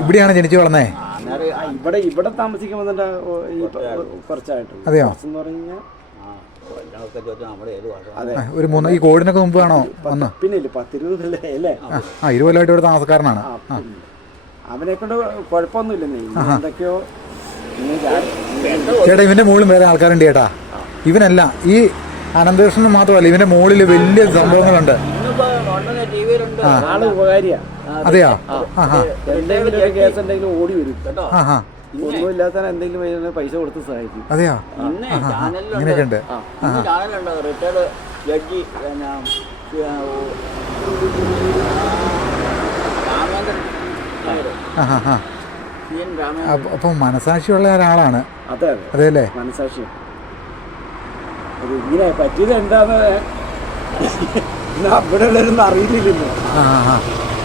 ഇവിടെയാണ് ജനിച്ചു വളർന്നേ? ഇവിടെ താമസിക്കാൻ വന്നിട്ട് കുറച്ചായിട്ട്. അതെയോ? ഒരു ഈ കോവിഡിനൊക്കെ മുമ്പ് ആണോ വന്ന? പിന്നെ 10-20 അല്ലേ? 20 കൊല്ലമായിട്ട് ഇവിടെ താമസക്കാരനാണ്. അവനെ കൊണ്ട് കുഴപ്പമൊന്നുമില്ലെന്നേ. എന്തൊക്കെയോ ചേട്ടാ, ഇവന്റെ മുകളിൽ വേറെ ആൾക്കാരുണ്ട് ചേട്ടാ. ഇവനല്ല, ഈ അനന്തകൃഷ്ണൻ മാത്രമല്ല, ഇവന്റെ മുകളിൽ വലിയ സംഭവങ്ങളുണ്ട്. ആള് ഉപകാരിയാ. അതെയോ? എന്തെങ്കിലും ഒരു കേസ് ഉണ്ടെങ്കിലും ഓടി വരും. ഒന്നുമില്ലാത്ത എന്തെങ്കിലും പൈസ കൊടുത്ത് സഹായിക്കും. അതെയോ? ഇങ്ങനെയൊക്കെ ഉണ്ട്. അപ്പൊ മനസാക്ഷിയുള്ള ഒരാളാണ്. അതെല്ലേ? മനസാക്ഷി. ഇങ്ങനെ പറ്റിയത് എന്താന്ന് ഇവിടെ ഉള്ളവരൊന്നും അറിയില്ലല്ലോ.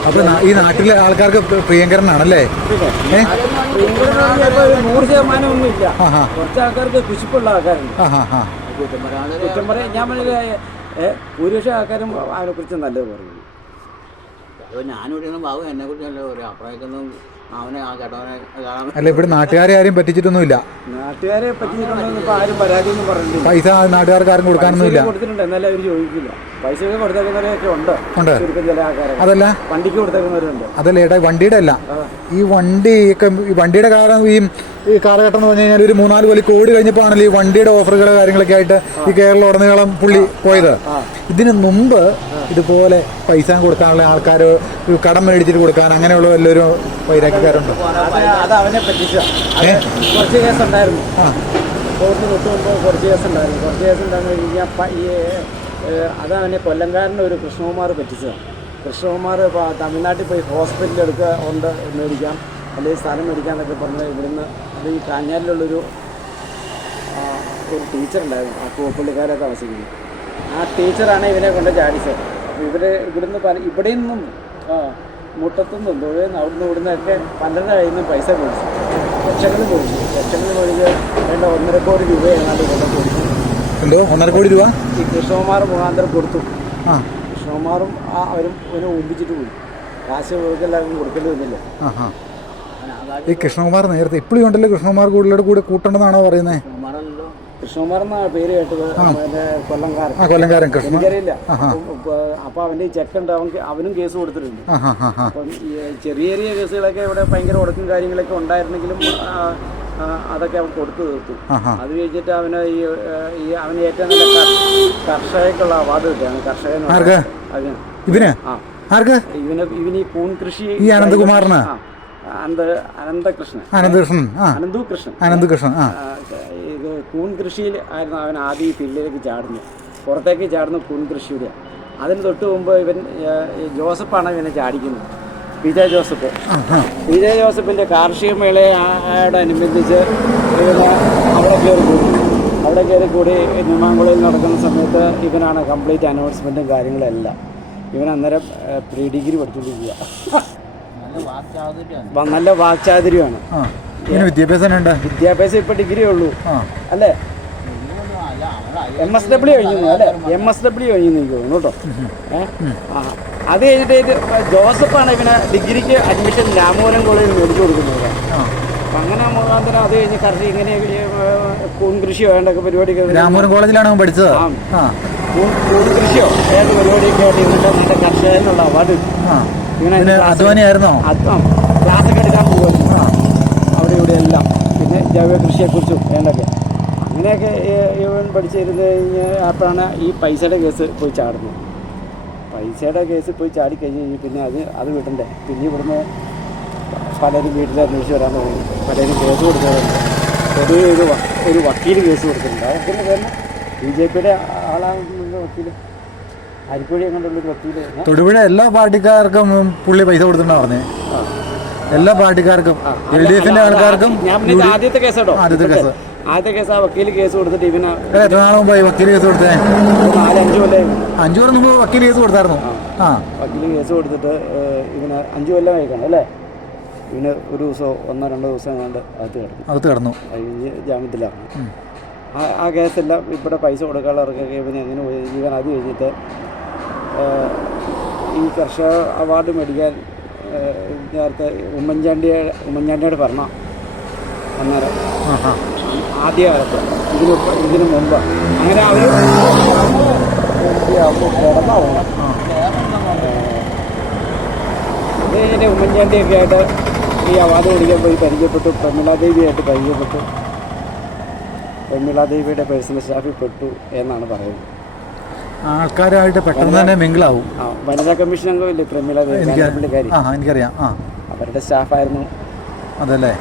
അപ്പൊ ഈ നാട്ടിലെ ആൾക്കാർക്ക് പ്രിയങ്കരനാണല്ലേ? 100% ഒന്നും ഇല്ല. കുറച്ച് ആൾക്കാർക്ക് കുശിപ്പുള്ള ആൾക്കാരുണ്ട്. കുറ്റം പറയാൻ ഞാൻ ഭൂരിപക്ഷം ആൾക്കാരും അവനെ കുറിച്ച് നല്ലത് പറയുന്നു. ഞാനിവിടെ ബാബു എന്നെ കുറിച്ച് നല്ല പറയാം. അപ്പോഴേക്കൊന്നും അവനെ ആ കേട്ടവനെ അല്ല, ഇവിടെ നാട്ടുകാരെ ആരും പറ്റിച്ചിട്ടൊന്നുമില്ല. നാട്ടുകാരെ പറ്റിച്ചിട്ടുണ്ടെന്ന് ഇപ്പൊ ആരും പരാതിയൊന്നും പറഞ്ഞില്ല. പൈസ നാട്ടുകാർക്ക് ആരും കൊടുക്കാനൊന്നുമില്ല. കൊടുത്തിട്ടുണ്ട്, എന്നാലും അവർ ചോദിക്കില്ല. പൈസയൊക്കെ കൊടുത്തേക്കുന്നവരൊക്കെ ഉണ്ട്. ചില ആൾക്കാരെ അതല്ല, വണ്ടിക്ക് കൊടുത്തേക്കുന്നവരുണ്ട്. അതല്ല ഏട്ടാ, വണ്ടിയുടെ അല്ല, ഈ വണ്ടിയൊക്കെ വണ്ടിയുടെ കാലം ഈ കാലഘട്ടം എന്ന് പറഞ്ഞു കഴിഞ്ഞാൽ ഒരു 3-4 കൊല്ലം കോവിഡ് കഴിഞ്ഞപ്പോൾ ആണല്ലോ ഈ വണ്ടിയുടെ ഓഫറുകൾ കാര്യങ്ങളൊക്കെ ആയിട്ട് ഈ കേരളം ഉടനീളം പുള്ളി പോയത്. ഇതിന് മുമ്പ് ഇതുപോലെ പൈസ കൊടുക്കാനുള്ള ആൾക്കാർ കടം മേടിച്ചിട്ട് കൊടുക്കാൻ അങ്ങനെയുള്ള വല്ലൊരു വൈരാഗ്യക്കാരുണ്ടോ? അത് അവനെ പറ്റിച്ച കുറച്ച് കേസ് ഉണ്ടായിരുന്നു. കോവിഡിന് തൊട്ടുമുമ്പ് കുറച്ച് കേസ് ഉണ്ടായിരുന്നു. കുറച്ച് കേസ് എന്താണെന്ന് കഴിഞ്ഞാൽ അത് അവനെ കൊല്ലംകാരൻ്റെ ഒരു കൃഷ്ണകുമാർ പറ്റിച്ചതാണ്. കൃഷ്ണകുമാർ തമിഴ്നാട്ടിൽ പോയി ഹോസ്പിറ്റലിൽ ഉണ്ട് മേടിക്കാം, അല്ലെങ്കിൽ സ്ഥലം മേടിക്കാമെന്നൊക്കെ പറഞ്ഞ് ഇവിടുന്ന് അത് ഈ കാഞ്ഞാലിലുള്ളൊരു ടീച്ചറുണ്ടായിരുന്നു. ആ പുള്ളിക്കാരെ താമസിക്കുന്നത്. ആ ടീച്ചറാണ് ഇവനെ കൊണ്ട് ചാടിച്ചത്. അപ്പോൾ ഇവിടുന്ന് ഇവിടെ നിന്നും മുട്ടത്തുനിന്നും തൊഴിൽ അവിടുന്ന് ഇവിടുന്നൊക്കെ പലരുടെ കയ്യിൽ നിന്നും പൈസ മേടിച്ചു. ലക്ഷങ്ങൾ മേടിച്ചു. മേടിച്ച് 1.5 കോടി രൂപയാണ് അത് കൊണ്ട് കൊടുത്തു. 1.5 കോടി രൂപ ഈ കൃഷ്ണകുമാർ മുഖാന്തരം കൊടുത്തു. കൃഷ്ണകുമാറും അവരും അവനെ ഒമ്പിച്ചിട്ട് പോയി. കാശ് എല്ലാവർക്കും കൊടുക്കേണ്ടി. ഈ കൃഷ്ണകുമാർ നേരത്തെ ഇപ്പോഴും ഉണ്ടല്ലോ, കൃഷ്ണകുമാർ കൂടുതലോട് കൂടെ കൂട്ടണ്ടെന്നാണോ പറയുന്നത്? കൃഷ്ണകുമാർ എന്നാണ് പേര് കേട്ടത്. കൊല്ലംകാരൻ. എനിക്കറിയില്ല. അപ്പൊ അവന്റെ ഈ ചെക്കുണ്ട്, അവനും കേസ് കൊടുത്തിട്ടുണ്ട്. അപ്പം ചെറിയ ചെറിയ കേസുകളൊക്കെ ഇവിടെ ഭയങ്കര ഉടക്കും കാര്യങ്ങളൊക്കെ ഉണ്ടായിരുന്നെങ്കിലും അതൊക്കെ അവൻ കൊടുത്തു തീർത്തു. അത് കഴിച്ചിട്ട് അവന് അവന് ഏറ്റവും നല്ല കർഷകർക്കുള്ള അവാർഡ് കിട്ടിയാണ്. കർഷകൻ ഇവന് ഈ കൂൺ കൃഷി അനന്തകുമാറിന് അനന്തകൃഷ്ണൻ ഇത് കൂൺ കൃഷിയിൽ ആയിരുന്നു അവൻ ആദ്യം ഈ ഫീൽഡിലേക്ക് ചാടുന്നത്. പുറത്തേക്ക് ചാടുന്ന കൂൺ കൃഷിയുടെ. അതിന് തൊട്ട് മുമ്പ് ഇവൻ ജോസഫാണ് ഇവനെ ചാടിക്കുന്നത്. വിജയ ജോസഫിൻ്റെ കാർഷിക മേളയോടനുബന്ധിച്ച് ഇവന് അവിടെ കയറി കൂടി നെടുമ്പാശ്ശേരിയിൽ നടക്കുന്ന സമയത്ത് ഇവനാണ് കംപ്ലീറ്റ് അനൗൺസ്മെൻറ്റും കാര്യങ്ങളെല്ലാം. ഇവൻ അന്നേരം പ്രീ ഡിഗ്രി പഠിച്ചുകൊണ്ടിരിക്കുക. നല്ല വാക്ചാതുര്യമാണ്. വിദ്യാഭ്യാസം ഇപ്പൊ ഡിഗ്രി ഉള്ളൂ അല്ലേ? MSW കഴിഞ്ഞു അല്ലേ? MSW കഴിഞ്ഞു എനിക്ക് തോന്നുന്നു കേട്ടോ. അത് കഴിഞ്ഞിട്ട് ജോസഫാണ് ഇവനെ ഡിഗ്രിക്ക് അഡ്മിഷൻ രാമോഹൻ കോളേജിൽ മേടിച്ചു കൊടുക്കുന്നത്. അപ്പം അങ്ങനെ മുഖാന്തരം അത് കഴിഞ്ഞ് കർഷി ഇങ്ങനെ കൂൺ കൃഷിയോ വേണ്ടൊക്കെ പരിപാടിയൊക്കെ രാമോഹൻ കോളേജിലാണ് പഠിച്ചത്. കൂൺ കൃഷിയോ വേണ്ട പരിപാടിയൊക്കെ ആയിട്ട് ഇവരുടെ നല്ല കർഷകനുള്ള അവാർഡ് അധ്വാനിയായിരുന്നോ? ക്ലാസ്സൊക്കെ എടുക്കാൻ പോകുമായിരുന്നു അവിടെ ഇവിടെ എല്ലാം. പിന്നെ ജൈവ കൃഷിയെക്കുറിച്ചും വേണ്ടൊക്കെ അങ്ങനെയൊക്കെ ഇവൻ പഠിച്ചിരുന്ന് അപ്പോഴാണ് ഈ പൈസയുടെ കേസ് പോയി ചാടുന്നത്. പൈസയുടെ കേസ് പോയി ചാടിക്കഴിഞ്ഞ് കഴിഞ്ഞ് പിന്നെ അത് വിടണ്ടേ. പിന്നെ ഇവിടുന്ന് പലരും വീട്ടിൽ അന്വേഷിച്ച് വരാൻ തുടങ്ങി. പലരും കേസ് കൊടുക്കാറുണ്ട്. പൊതുവെ ഒരു വക്കീൽ കേസ് കൊടുത്തിട്ടുണ്ട്. ആ വക്കീലിൻ്റെ പേരിൽ BJPയുടെ ആളാകുന്ന വക്കീൽ അരിക്കോഴി അങ്ങോട്ടുള്ളൊരു വക്കീല്. തൊടുപുഴ എല്ലാ പാർട്ടിക്കാർക്കും പുള്ളി പൈസ കൊടുത്തിട്ടുണ്ടാ പറഞ്ഞേ? എല്ലാ പാർട്ടിക്കാർക്കും, LDFന്റെ ആൾക്കാർക്കും. ആദ്യത്തെ കേസ് കേട്ടോ, ആദ്യത്തെ കേസ്. ആ വക്കീൽ കേസ് കൊടുത്തിട്ട് ഇവന് എത്ര നാൾ മുമ്പായി വക്കീൽ കേസ് കൊടുത്തേ? 4-5 കൊല്ലം. 5 കൊല്ലം മുമ്പ് വക്കീൽ കേസ് കൊടുത്തായിരുന്നു. വക്കീൽ കേസ് കൊടുത്തിട്ട് ഇവന് 5 കൊല്ലം കഴിക്കണം അല്ലേ? ഇവന് ഒരു ദിവസമോ 1-2 ദിവസം കണ്ട് അകത്ത് കിടന്നു. കഴിഞ്ഞ് ജാമ്യത്തിലാണ്. ആ കേസെല്ലാം ഇവിടെ പൈസ കൊടുക്കാനുള്ളവർക്കൊക്കെ ഇവന് എങ്ങനെ ഇവൻ അത് കഴിഞ്ഞിട്ട് ഈ ഈ കർഷക അവാർഡ് മേടിക്കാൻ നേരത്തെ ഉമ്മൻചാണ്ടിയുടെ ഭരണം അന്നേരം ആദ്യ കാലത്ത് ഇതിന് മുമ്പ് അങ്ങനെ അവർ കിടന്നാ പോകണം. അത് കഴിഞ്ഞിട്ട് ഉമ്മൻചാണ്ടിയൊക്കെ ആയിട്ട് ഈ അവാർഡ് മേടിക്കാൻ പോയി പരിചയപ്പെട്ടു. പ്രമീളാദേവിയായിട്ട് പരിചയപ്പെട്ടു. പ്രമീളാദേവിയുടെ പേഴ്സണൽ സ്റ്റാഫിൽ പെട്ടു എന്നാണ് പറയുന്നത്. ആൾക്കാരായിട്ട് പെട്ടെന്ന് തന്നെ മിങ്കിളാവും. വനിതാ കമ്മീഷൻ അംഗമില്ലേ പ്രമീളാദേവി, പുള്ളിക്കാരി, എനിക്കറിയാം. അവരുടെ സ്റ്റാഫായിരുന്നു. അതല്ലേ?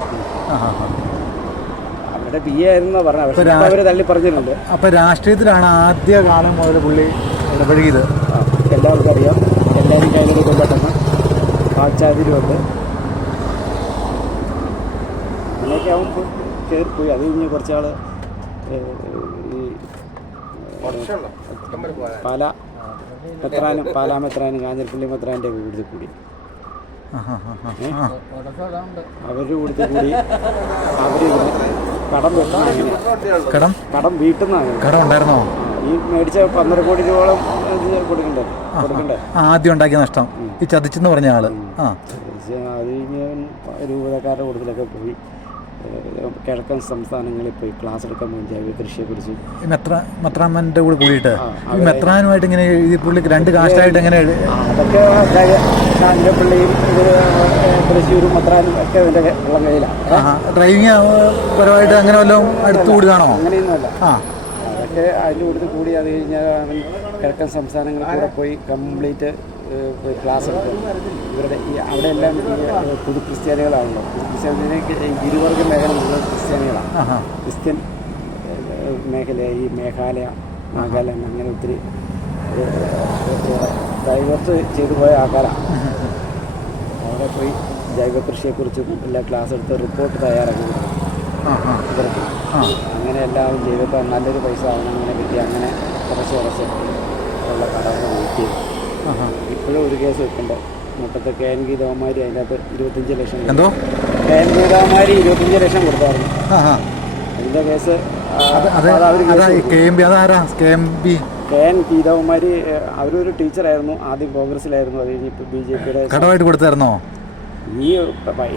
അവരുടെ PA ആയിരുന്നു പറഞ്ഞത്. അവർ തള്ളി പറഞ്ഞിട്ടുണ്ട്. അപ്പോൾ രാഷ്ട്രീയത്തിലാണ് ആദ്യ കാലം മുതൽ പുള്ളി ഇടപഴകിയത്. എല്ലാവർക്കും അറിയാം. എല്ലാവരും കയ്യിലൊരു കൊല്ലട്ടെന്ന് ആചാര്യരുമുണ്ട്. അങ്ങനെയൊക്കെ ആവുമ്പോൾ കയറിപ്പോയി. അത് കഴിഞ്ഞ് കുറച്ചാൾ ഈ പാലാ മെത്രാനും കാഞ്ഞിരപ്പള്ളി മെത്രാൻ്റെ കൂടുതൽ കൂടി അവരുടെ കൂടുതൽ കൂടി അവർ കടം വീട്ടിൽ നിന്നാണ്. ഈ മേടിച്ച 12 കോടി രൂപയോളം കൊടുക്കണ്ടേ ആദ്യം ഉണ്ടാക്കിയ നഷ്ടം ഈ ചതിച്ചെന്ന് പറഞ്ഞ ആള്. അത് കഴിഞ്ഞ് രൂപതക്കാരുടെ കൂടുതലൊക്കെ പോയി കിഴക്കൻ സംസ്ഥാനങ്ങളിൽ പോയി ക്ലാസ് എടുക്കാൻ പോയി ജൈവ കൃഷിയെക്കുറിച്ച്. മെത്രാമ്മൻ്റെ കൂടെ കൂടിയിട്ട് ഈ മെത്രാനുമായിട്ട് ഇങ്ങനെ ഈ പുള്ളി 2 കാസ്റ്റായിട്ട് എങ്ങനെ? അതൊക്കെ കാഞ്ഞിരപ്പള്ളിയും തൃശ്ശൂരും മെത്രാനും ഒക്കെ അതിൻ്റെ വെള്ളം കയ്യിലാണ്. ഡ്രൈവിംഗ് പരമായിട്ട് അങ്ങനെ വല്ലതും അടുത്ത് കൂടുകയാണോ? അങ്ങനെയൊന്നുമല്ല. അതൊക്കെ അതിൻ്റെ കൂടുതൽ കൂടി. അത് കഴിഞ്ഞാൽ അവൻ കിഴക്കൻ സംസ്ഥാനങ്ങളിൽ കൂടെ പോയി കംപ്ലീറ്റ് പോയി ക്ലാസ് എടുക്കും. ഇവരുടെ ഈ അവിടെ എല്ലാം പുതു ക്രിസ്ത്യാനികളാണല്ലോ. ക്രിസ്ത്യാനി ഗിരിവർഗ മേഖല മുഴുവൻ ക്രിസ്ത്യാനികളാണ്. ക്രിസ്ത്യൻ മേഖല ഈ മേഘാലയ, നാഗാലാൻഡ് അങ്ങനെ ഒത്തിരി ഡൈവേർട്ട് ചെയ്തു പോയ ആൾക്കാരാണ്. അവിടെ പോയി ജൈവ കൃഷിയെക്കുറിച്ചും എല്ലാ ക്ലാസ് എടുത്ത് റിപ്പോർട്ട് തയ്യാറാക്കി ഇവർക്ക്. അങ്ങനെ എല്ലാവരും ജൈവ നല്ലൊരു പൈസ ആവണം അങ്ങനെ കിട്ടി. അങ്ങനെ കുറച്ച് ഉള്ള കടകൾ വീട്ടി. ഇപ്പോഴും ഒരു കേസ് വെക്കണ്ട. മുട്ടത്തെ KN ഗീതകുമാരി അതിൻ്റെ അകത്ത് 25 ലക്ഷം. എന്തോ KN ഗീതകുമാരി 25 ലക്ഷം കൊടുത്തായിരുന്നു. അതിൻ്റെ കേസ് KN ഗീതകുമാരി അവരൊരു ടീച്ചറായിരുന്നു. ആദ്യം കോൺഗ്രസിലായിരുന്നു. അത് കഴിഞ്ഞ് ഇപ്പോൾ BJPയുടെ കടമായിട്ട് കൊടുത്തായിരുന്നോ? ഈ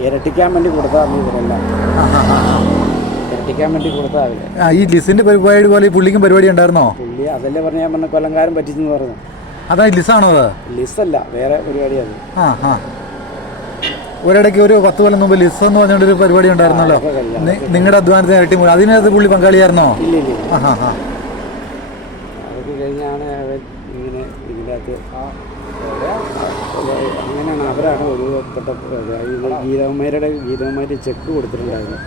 ഇരട്ടിക്കാൻ വേണ്ടി കൊടുത്താൽ ഇവരെല്ലാം ഇരട്ടിക്കാൻ വേണ്ടി കൊടുത്താൽ അവര്. ഈ ലിസിന്റെ പരിപാടി പോലെ പുള്ളിക്കും പരിപാടി ഉണ്ടായിരുന്നോ? പുള്ളി അതല്ലേ പറഞ്ഞ ഞാൻ പറഞ്ഞ കൊല്ലംകാരൻ പറ്റിച്ചെന്ന് പറഞ്ഞു. അതാ ലിസാണോ? അത് ലിസല്ല, വേറെ പരിപാടിയാണ്. ഒരിടയ്ക്ക് ഒരു 10 കൊല്ലം മുമ്പ് ലിസ് എന്ന് പറഞ്ഞൊരു പരിപാടി ഉണ്ടായിരുന്നല്ലോ. നിങ്ങളുടെ അധ്വാനത്തിന് ഇരട്ടി അതിനകത്ത് പുള്ളി പങ്കാളിയായിരുന്നോ? ഇല്ല. അതൊക്കെ കഴിഞ്ഞാണ് അവൻ ഇങ്ങനെ ഇതിൻ്റെ അകത്ത് അങ്ങനെയാണ് അവരാണ് ഒഴിവപ്പെട്ട. ഗീതകുമാരി ചെക്ക് കൊടുത്തിട്ടുണ്ടായിരുന്നു.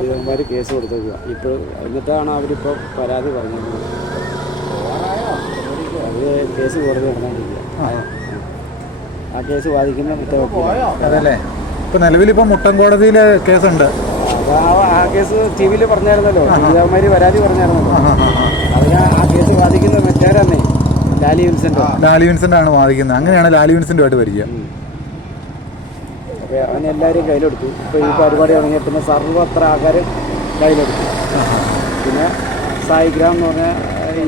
ഗീതകുമാരി കേസ് കൊടുത്തേക്കുക ഇപ്പോൾ. എന്നിട്ടാണ് അവരിപ്പോൾ പരാതി പറഞ്ഞത്. അത് കേസ് കോടതി നടന്നിട്ടില്ല. ആ കേസ് വാദിക്കുന്ന അതല്ലേ? ഇപ്പം നിലവിലിപ്പോൾ മുട്ടം കോടതിയിൽ കേസുണ്ട്. ആ കേസ് TV യിൽ പറഞ്ഞായിരുന്നല്ലോ. ഗീതകുമാരി പരാതി പറഞ്ഞായിരുന്നല്ലോ. അതിന് ആ കേസ് വാദിക്കുന്ന മറ്റാരാന്നേ ലാലി വിൻസെന്റ് ആണ് വാദിക്കുന്നത്. അങ്ങനെയാണ് ലാലി വിൻസെന്റുമായിട്ട് വരിക. അപ്പോൾ അവനെല്ലാവരും കയ്യിലെടുത്തു. ഇപ്പോൾ ഈ പരിപാടി തുടങ്ങിയ പിന്നെ സർവ്വത്ര ആൾക്കാർ കയ്യിലെടുത്തു. പിന്നെ സായിഗ്രാം എന്ന് പറഞ്ഞാൽ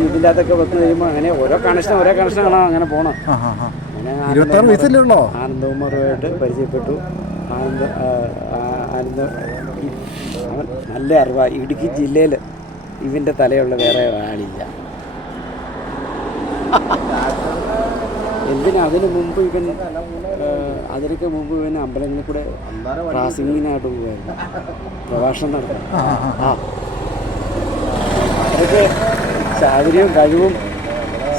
ഇതിൻ്റെ അകത്തൊക്കെ വെക്ക് കഴിയുമ്പോൾ അങ്ങനെ ഓരോ കണക്ഷനാണ് അങ്ങനെ പോകണം. അങ്ങനെ 26 വയസ്സല്ലേ ഉള്ളോ? ആനന്ദകുമാറുമായിട്ട് പരിചയപ്പെട്ടു. ആനന്ദ അവൻ നല്ല അറിവാണ്. ഇടുക്കി ജില്ലയിൽ ഇവൻ്റെ തലയുള്ള വേറെ ആളില്ല. അതിനു മുമ്പ് അതിനൊക്കെ മുമ്പ് ഇവൻ അമ്പലങ്ങളിൽ കൂടെ പ്രാസിംഗിനായിട്ട് പോകുമായിരുന്നു, പ്രഭാഷണം നടത്തണം. അതൊക്കെ ചാതുര്യവും കഴിവും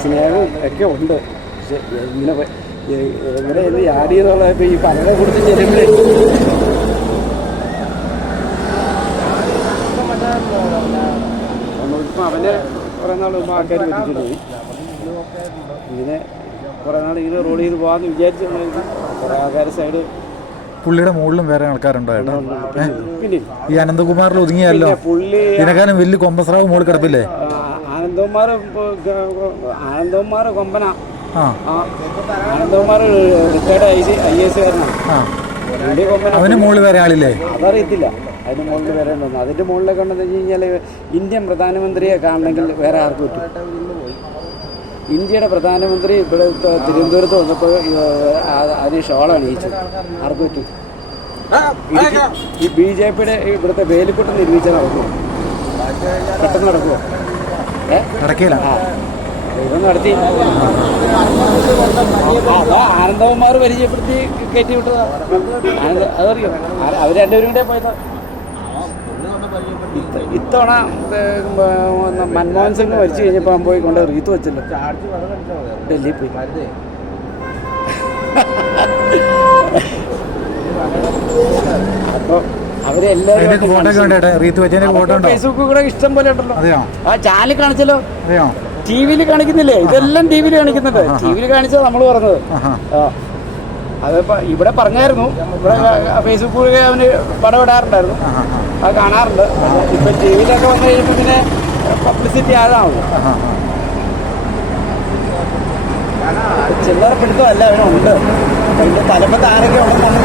സ്നേഹവും ഒക്കെ ഉണ്ട്. പക്ഷെ എങ്ങനെ എന്ന് യാടിയെന്നുള്ള ഇപ്പം ഈ പലരെ കുറിച്ച് ചെല്ലുമ്പോഴേ ഇപ്പം അവനെ കുറേ നാൾ മുമ്പ് ആൾക്കാർ പറ്റിച്ചിട്ട് പോയി. ഇങ്ങനെ കുറേ നാൾ ഇങ്ങനെ റോഡ് ചെയ്ത് പോകാമെന്ന് വിചാരിച്ചിട്ടുണ്ടായിരുന്നു. കുറേ ആൾക്കാർ സൈഡ് പുള്ളിയുടെ മുകളിലും വേറെ ആൾക്കാരുണ്ടോ? പിന്നെ ഈ അനന്തകുമാറിൽ ഒതുങ്ങിയല്ലോ പുള്ളി. ഇതിനെക്കാളും വലിയ കൊമ്പസ്രാവ് മുകളിൽ കിടപ്പില്ലേ? ആനന്ദകുമാർ കൊമ്പന. ആനന്ദകുമാർ റിട്ടയർഡ് IAS കാരനാണ്. അവന് മുകളിൽ വേറെ ആളില്ലേ? അതറിയത്തില്ല. അതിന് മുകളിൽ വേറെ ഉണ്ടെന്ന്. അതിൻ്റെ മുകളിലൊക്കെ ഉണ്ടെന്ന് വെച്ച് കഴിഞ്ഞാൽ ഇന്ത്യൻ പ്രധാനമന്ത്രിയെ കാണണമെങ്കിൽ വേറെ ആർക്ക് പറ്റും? ഇന്ത്യയുടെ പ്രധാനമന്ത്രി ഇവിടെ തിരുവനന്തപുരത്ത് വന്നപ്പോൾ അതിന് ഷോൾ അണിയിച്ചു. ആർക്ക് പറ്റും? ഈ BJPയുടെ ഇവിടുത്തെ വേലിക്കുട്ടം നിർമ്മിച്ച നടക്കുമോ? പെട്ടെന്ന് നടക്കുമോ? നടക്കില്ല. ഇതൊന്നും നടത്തി ആനന്ദകുമാർ പരിചയപ്പെടുത്തി കയറ്റി വിട്ടതാ. അതറിയോ? അവർ രണ്ടുപേരും കൂടെ പോയതാ. ഇത്തവണ മൻമോഹൻ സിംഗ് മരിച്ചു കഴിഞ്ഞപ്പോൾ പോയി കൊണ്ട് റീത്ത് വെച്ചല്ലോ ഡൽഹി പോയി. അപ്പോൾ അവരെല്ലാവരും ഫേസ്ബുക്കിൽ കൂടെ ഇഷ്ടം പോലെ ഉണ്ടല്ലോ. ആ ചാനൽ കാണിച്ചല്ലോ, TV-യിൽ കാണിക്കുന്നില്ലേ? ഇതെല്ലാം TV-യിൽ കാണിക്കുന്നുണ്ട്. TV-യിൽ കാണിച്ചത് നമ്മൾ പറഞ്ഞത്. അതിപ്പോൾ ഇവിടെ പറഞ്ഞായിരുന്നു, ഇവിടെ ഫേസ്ബുക്കിൽ അവന് പടം ഇടാറുണ്ടായിരുന്നു, അത് കാണാറുണ്ട്. ഇപ്പം TV-യിലൊക്കെ വന്നു കഴിയുമ്പോൾ പിന്നെ പബ്ലിസിറ്റി ആകാവുള്ളൂ. ചില്ലറ പിടുത്തമല്ല അവനുണ്ട്. അതിൻ്റെ തലപ്പത്ത് ആരൊക്കെ ഉണ്ടെന്ന് നമ്മൾ